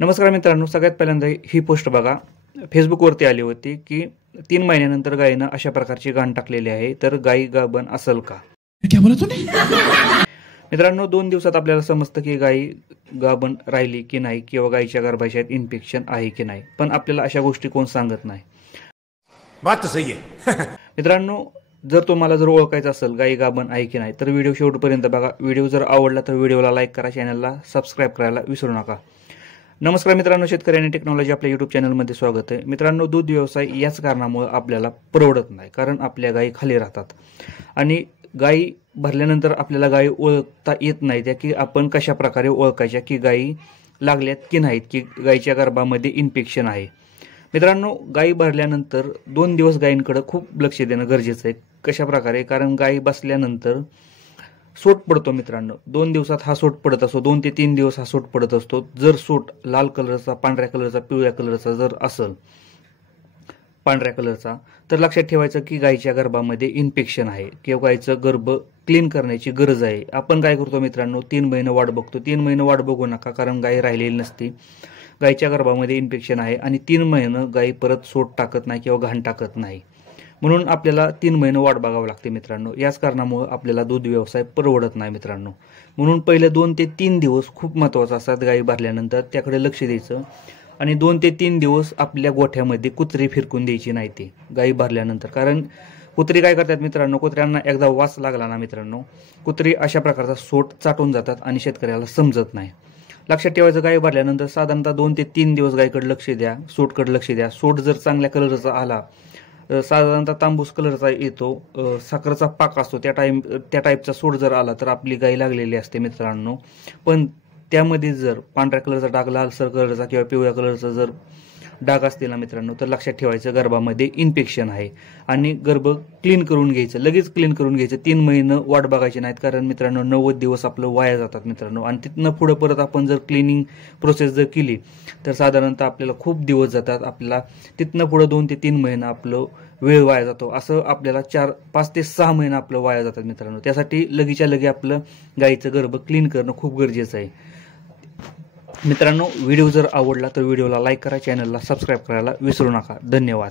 नमस्कार मित्रांनो, सगळ्यात पहिल्यांदा ही पोस्ट बघा. फेसबुकवरती आली होती की 3 महिन्यानंतर गायीनं अशा प्रकारची गाण टाकलेली आहे, तर गायी गाभण असेल का? क्या बोला तूने? मित्रांनो, 2 दिवसात आपल्याला समजतं की गायी गाभण राहिली की नाही किंवा गायीच्या गर्भाशयात इन्फेक्शन आहे की नाही, पण आपल्याला अशा गोष्टी कोण सांगत नाही. बात तो सही है. मित्रांनो, जर तुम्हाला ओळखायचं असेल गायी गाभण आहे की नाही, तर व्हिडिओ शेवटपर्यंत बघा. व्हिडिओ जर आवडला तर व्हिडिओला लाईक करा, चॅनलला सबस्क्राईब करायला विसरू नका. नमस्कार मित्रांनो, शेतकरी आणि टेक्नॉलॉजी आपल्या यूट्यूब चॅनलमध्ये स्वागत आहे. मित्रांनो, दूध व्यवसाय याच कारणामुळे आपल्याला परवडत नाही, कारण आपल्या गायी खाली राहतात आणि गायी भरल्यानंतर आपल्याला गायी ओळखता येत नाही त्या की आपण कशा प्रकारे ओळखायच्या की गायी लागल्यात की नाहीत, की गायीच्या गर्भामध्ये इन्फेक्शन आहे. मित्रांनो, गायी भरल्यानंतर 2 दिवस गायींकडे खूप लक्ष देणं गरजेचं आहे. कशा प्रकारे? कारण गायी बसल्यानंतर सोट पडतो. मित्रांनो, 2 दिवसात हा सोट पडत असतो. 2 ते 3 दिवस हा सोट पडत असतो. जर सोट लाल कलरचा, पांढऱ्या कलरचा, पिवळ्या कलरचा जर असेल, पांढऱ्या कलरचा, तर लक्षात ठेवायचं की गायीच्या गर्भामध्ये इन्फेक्शन आहे किंवा गायीचं गर्भ क्लीन करण्याची गरज आहे. आपण काय करतो मित्रांनो, 3 महिने वाट बघतो. 3 महिने वाट बघू नका, कारण गायी राहिलेली नसते. गायीच्या गर्भामध्ये इन्फेक्शन आहे आणि 3 महिने गायी परत सोट टाकत नाही किंवा घाण टाकत नाही, म्हणून आपल्याला 3 महिने वाट बघावं लागते. मित्रांनो, याच कारणामुळे आपल्याला दूध व्यवसाय परवडत नाही. मित्रांनो, म्हणून पहिले 2 ते 3 दिवस खूप महत्त्वाचे असतात. गायी भरल्यानंतर त्याकडे लक्ष द्यायचं आणि 2 ते 3 दिवस आपल्या गोठ्यामध्ये कुत्री फिरकून द्यायची नाही ती गायी भरल्यानंतर. कारण कुत्री काय करतात मित्रांनो, कुत्र्यांना एकदा वास लागला ना मित्रांनो, कुत्री अशा प्रकारचा सोट चाटून जातात आणि शेतकऱ्याला समजत नाही. लक्षात ठेवायचं, गायी भरल्यानंतर साधारणतः 2 ते 3 दिवस गायीकडे लक्ष द्या, सोटकडे लक्ष द्या. सोट जर चांगल्या कलरचा आला, साधारणतः तांबूस कलरचा येतो, साखरेचा पाक असतो, त्या टाईपचा सोट जर आला तर आपली गाय लागलेली असते मित्रांनो. पण त्यामध्ये जर पांढऱ्या कलरचा डाग, लालसर कलरचा किंवा पिवळ्या कलरचा जर डाग असतील ना मित्रांनो, तर लक्षात ठेवायचं गर्भामध्ये इन्फेक्शन आहे आणि गर्भ क्लीन करून घ्यायचं, लगेच क्लीन करून घ्यायचं. 3 महिने वाट बघायची नाहीत, कारण मित्रांनो 90 दिवस आपलं वाया जातात मित्रांनो. आणि तिथनं पुढं परत आपण जर क्लिनिंग प्रोसेस जर केली तर साधारणतः आपल्याला खूप दिवस जातात. आपल्याला तिथनं पुढं 2 ते 3 महिने आपलं वेळ वाया जातो. असं आपल्याला 5 ते 6 महिने आपलं वाया जातात मित्रांनो. त्यासाठी लगेच्या लगे आपलं गायीचं गर्भ क्लीन करणं खूप गरजेचं आहे. मित्रांनो, व्हिडिओ जर आवडला तर व्हिडिओला लाईक करा, चॅनलला सबस्क्राईब करायला विसरू नका. धन्यवाद.